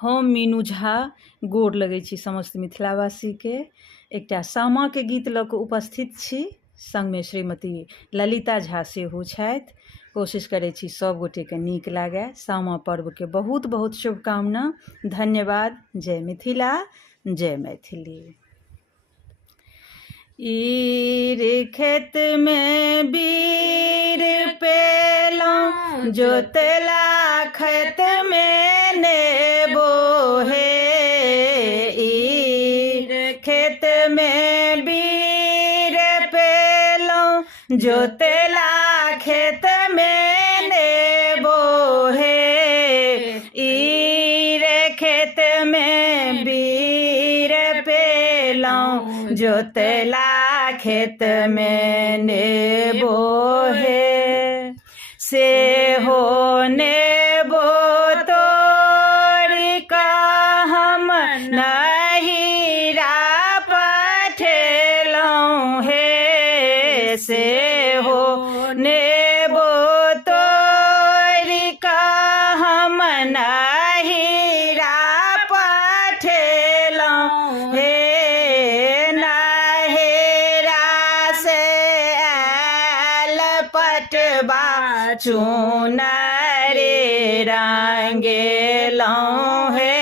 हम मीनू झा गोर लगै छी समस्त मिथिलावासी के। एकटा सामा के गीत लऽ कऽ उपस्थित छी, संग में श्रीमती ललिता झा सेहो छथि। कोशिश करै छी सब गोटे के नीक लागे। सामा पर्व के बहुत बहुत शुभकामना। धन्यवाद। जय मिथिला, जय मैथिली। ईर खेत में बीर पेलौं, जोतला खेत में नेबो हे। ईर खेत में बीर पेलौं, जोतला खेत में नेबो हे। ईर खेत में बीर पेलौं, जोतला खेत में नेबो हे। से हो नेबो तोड़ का हम नहिरा पठेलौं हे। से हो नेबो तोड़ का हम नहिरा पठेलौं हे। चुनरे रंगेलौं हे।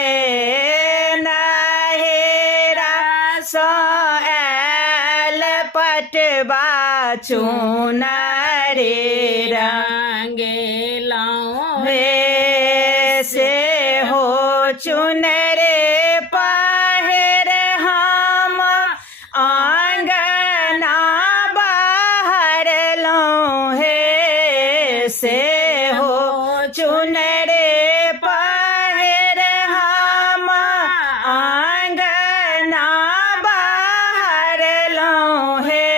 नहेरा सँ आयल पटवा, चुनरे रंगेलौं हे। से हो चुनरे पहिर हम आंगना बहरलौं हे। से हो चुनरे पहिर हम आंगना बहरलौं हे।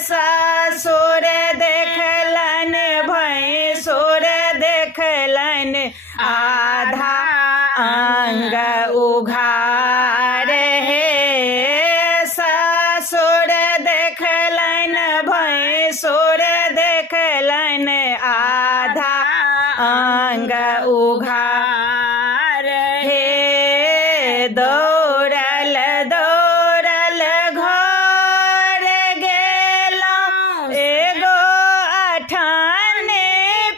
ससुर देखलन भैंसुर देखलन, आधा अंग उघार हे। ससुर देखलन भैंसुर देखलन, आधा अंग उघार हे। दौड़ल दौड़ल घर गेलौं, एगो अठाने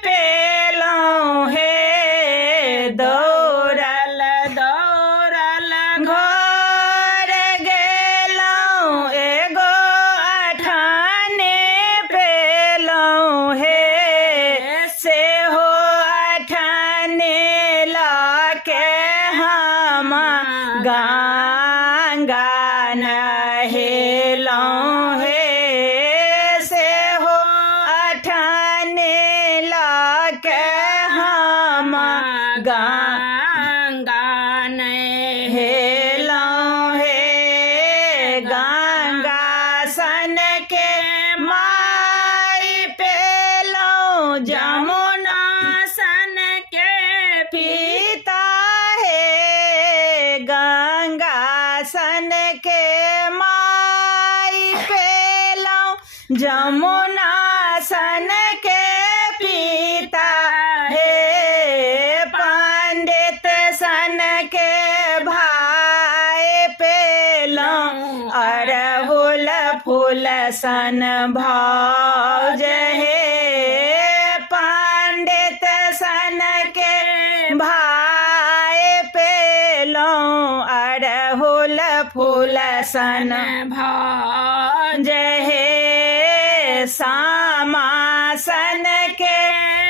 पेलौं हे। दौड़ल दौड़ल घर गेलौं, एगो अठाने पेलौं हे। से हो अठाने लाके हम गंगा नहेलौं हे। से हो अठाने लाके हम गंगा नहेलौं हे। गंगा सन के माई पेलौं, जमुना सन के पिता हे। गंगा सन के माई पेलौं, जमुना सन के पिता हे। पंडित सन के भाई पेलौं, अड़हुल फूल सन भौज हे। पंडित सन के भाई पेलौं, अड़हुल फूल सन भौज हे। सामा सन के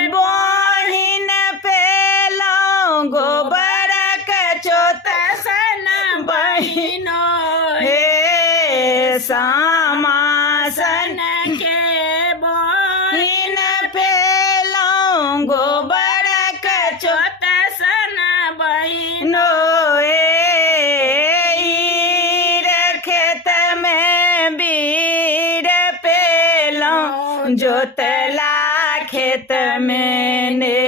बहिन पेलौं, गोबरक चोत सन बहिनो हे। सामा सन के बहिन पेलौं, गोबरक चोत सन बहिनो हे। ईर खेत में बीर पेलौं, जोतला खेत में ने